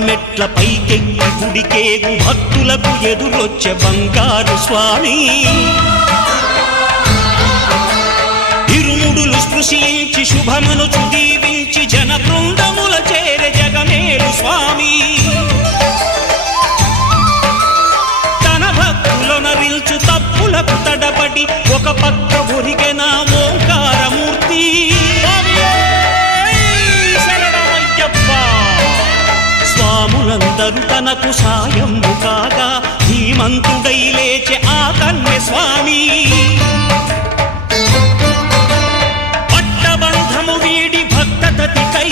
మెట్ల పైకెక్కి గుడికేగు భక్తులకు ఎదురొచ్చే బంగారు స్వామి ఇరుముడులు స్పృశించి శుభమనుచు దీవించి జన బృందముల చేరే జగమేలు స్వామి తన భక్తులనరిల్చు తప్పులకు తడబడి ఒక పక్క ఒరిగెన ఓంకారమూర్తి స్వాములందరూ తనకు సాయము కాగా ధీమంతుడై లేచే ఆ కన్య స్వామి పట్టబంధము వీడి భక్తతతికై